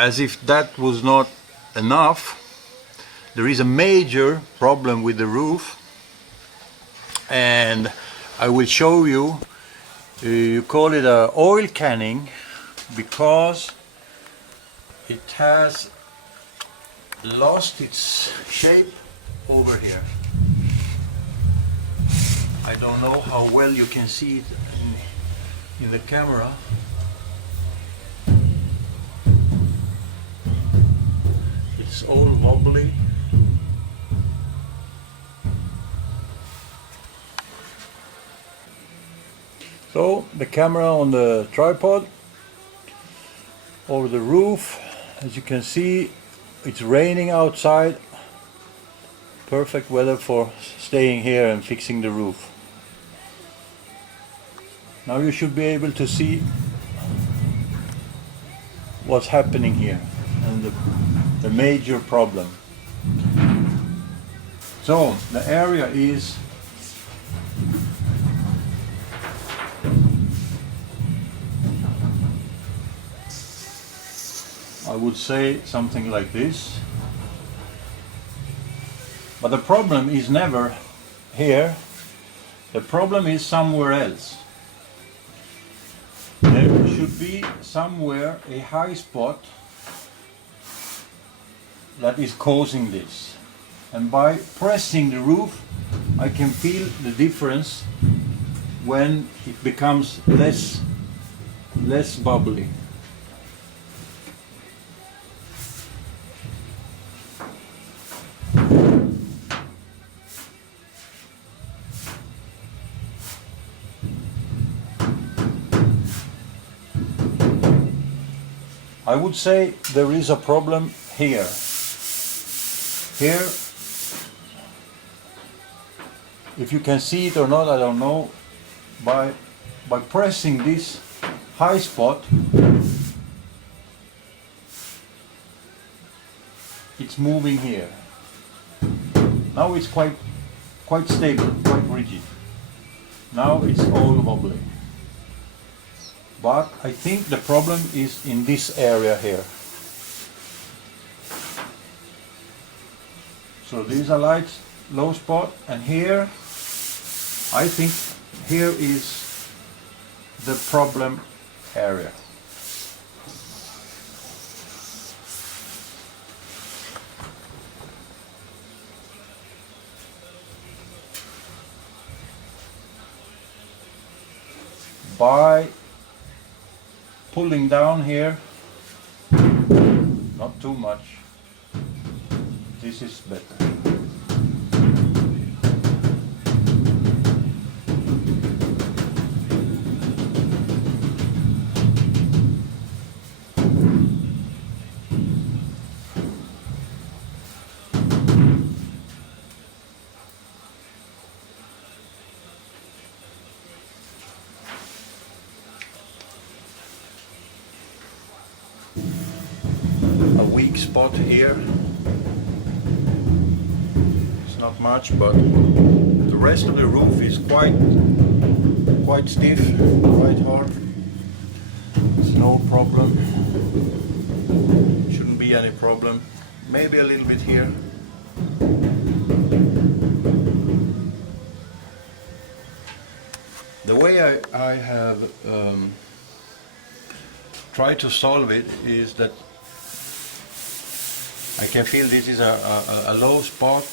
as if that was not enough, there is a major problem with the roof, and I will show you. You call it a oil canning because it has lost its shape over here. I don't know how well you can see it in the camera. It's all wobbly. So the camera on the tripod over the roof, as you can see, it's raining outside. Perfect weather for staying here and fixing the roof. Now you should be able to see what's happening here and the major problem. So the area is I would say something like this. But the problem is never here. The problem is somewhere else. There should be somewhere a high spot that is causing this. And by pressing the roof, I can feel the difference when it becomes less bubbly. I would say there is a problem here. Here, if you can see it or not, I don't know. By pressing this high spot, it's moving here. Now it's quite stable, quite rigid. Now it's all wobbly. But I think the problem is in this area here. So these are light, low spot, and here, I think here is the problem area. By pulling down here, not too much, this is better. A weak spot here. It's not much, but the rest of the roof is quite stiff, quite hard. It's no problem. Shouldn't be any problem. Maybe a little bit here. The way I have tried to solve it is that I can feel this is a low spot,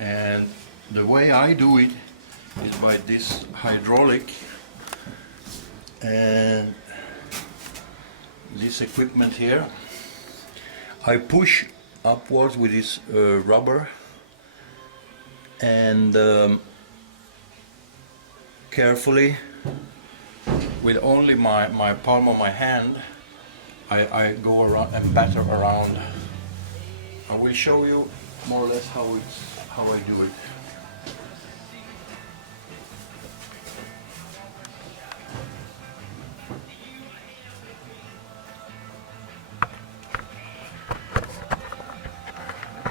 and the way I do it is by this hydraulic and this equipment here. I push upwards with this rubber, and carefully, with only my palm of my hand, I go around and batter around. I will show you more or less how I do it.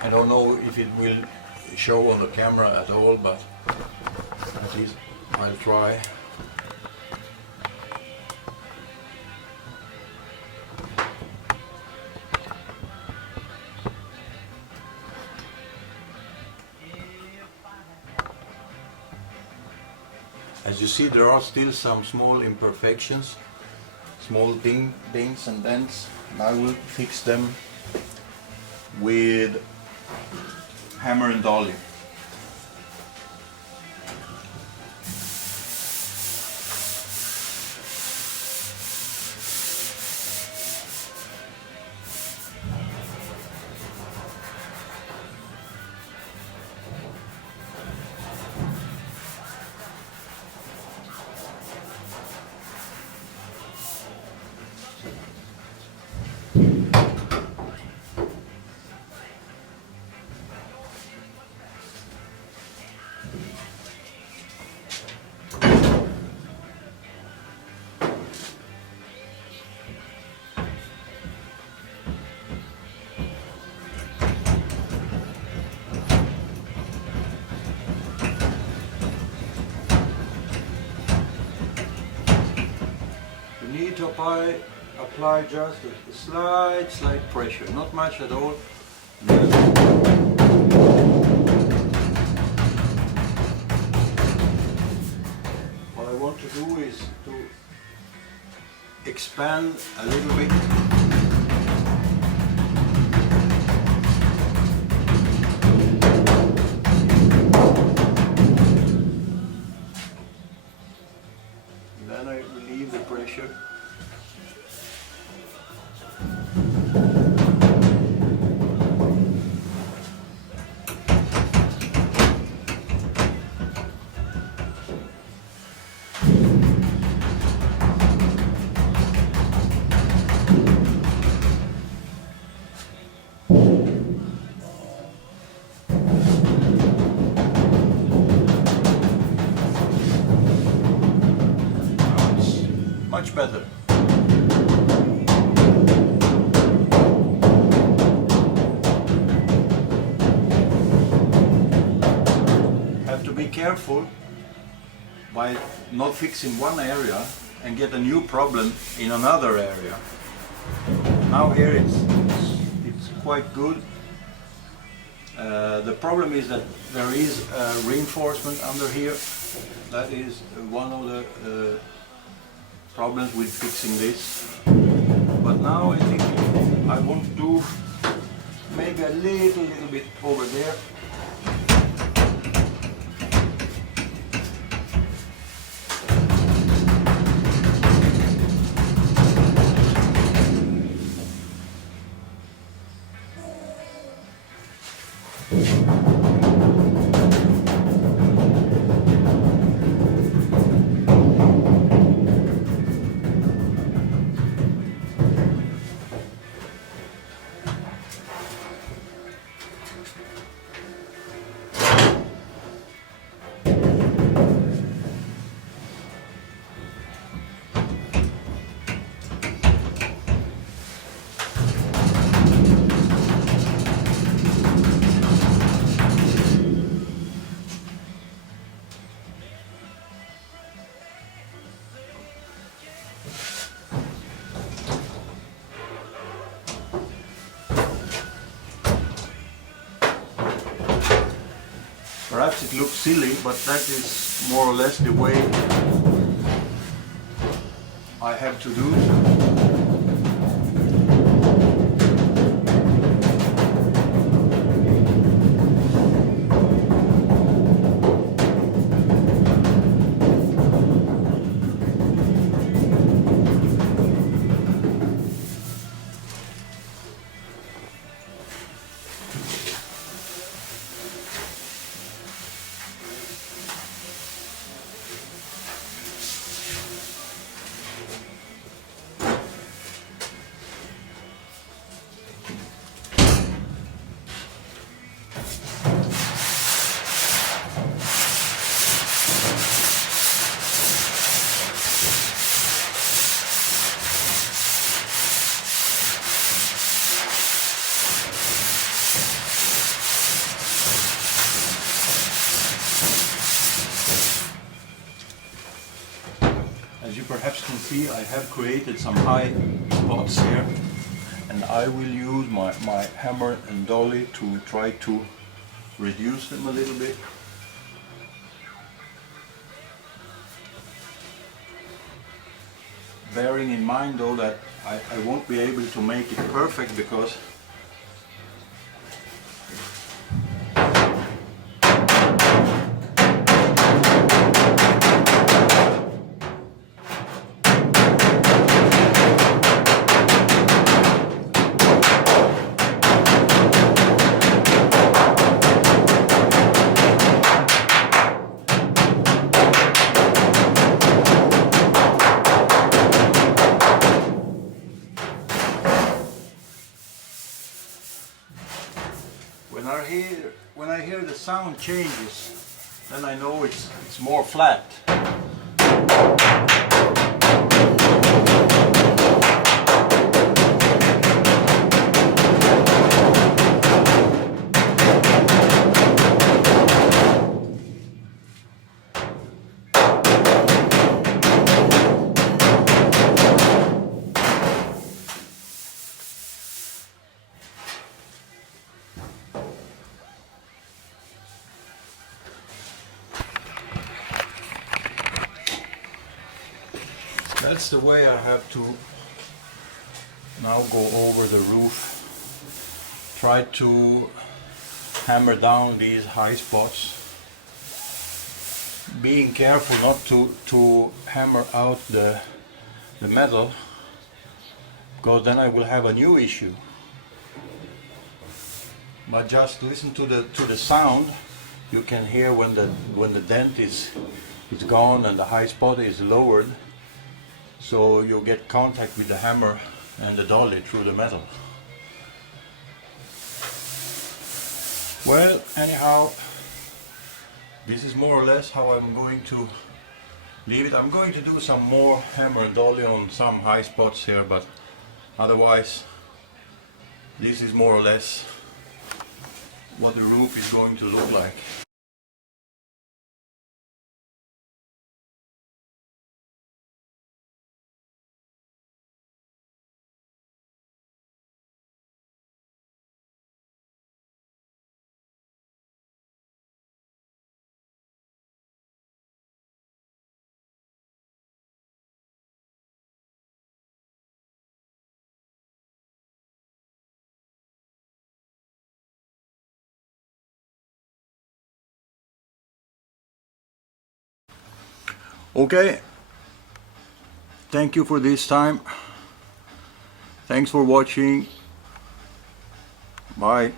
I don't know if it will show on the camera at all, but at least I'll try. As you see, there are still some small imperfections, small dings and dents, and I will fix them with hammer and dolly. You need to apply just a slight pressure, not much at all. What I want to do is to expand a little bit. Then I relieve the pressure. Much better. Have to be careful by not fixing one area and get a new problem in another area. Now here it's quite good. The problem is that there is reinforcement under here. That is one of the problems with fixing this. But now I think I want to do maybe a little bit over there. Perhaps it looks silly, but that is more or less the way I have to do. As you perhaps can see, I have created some high spots here, and I will use my hammer and dolly to try to reduce them a little bit. bearing in mind though that I won't be able to make it perfect because when I hear the sound changes, then I know it's more flat. That's the way I have to now go over the roof. Try to hammer down these high spots. Being careful not to hammer out the metal, because then I will have a new issue. But just listen to the sound. You can hear when the dent is gone and the high spot is lowered. So you'll get contact with the hammer and the dolly through the metal. Well, anyhow, this is more or less how I'm going to leave it. I'm going to do some more hammer and dolly on some high spots here, but otherwise this is more or less what the roof is going to look like. Okay, thank you for this time. Thanks for watching. Bye.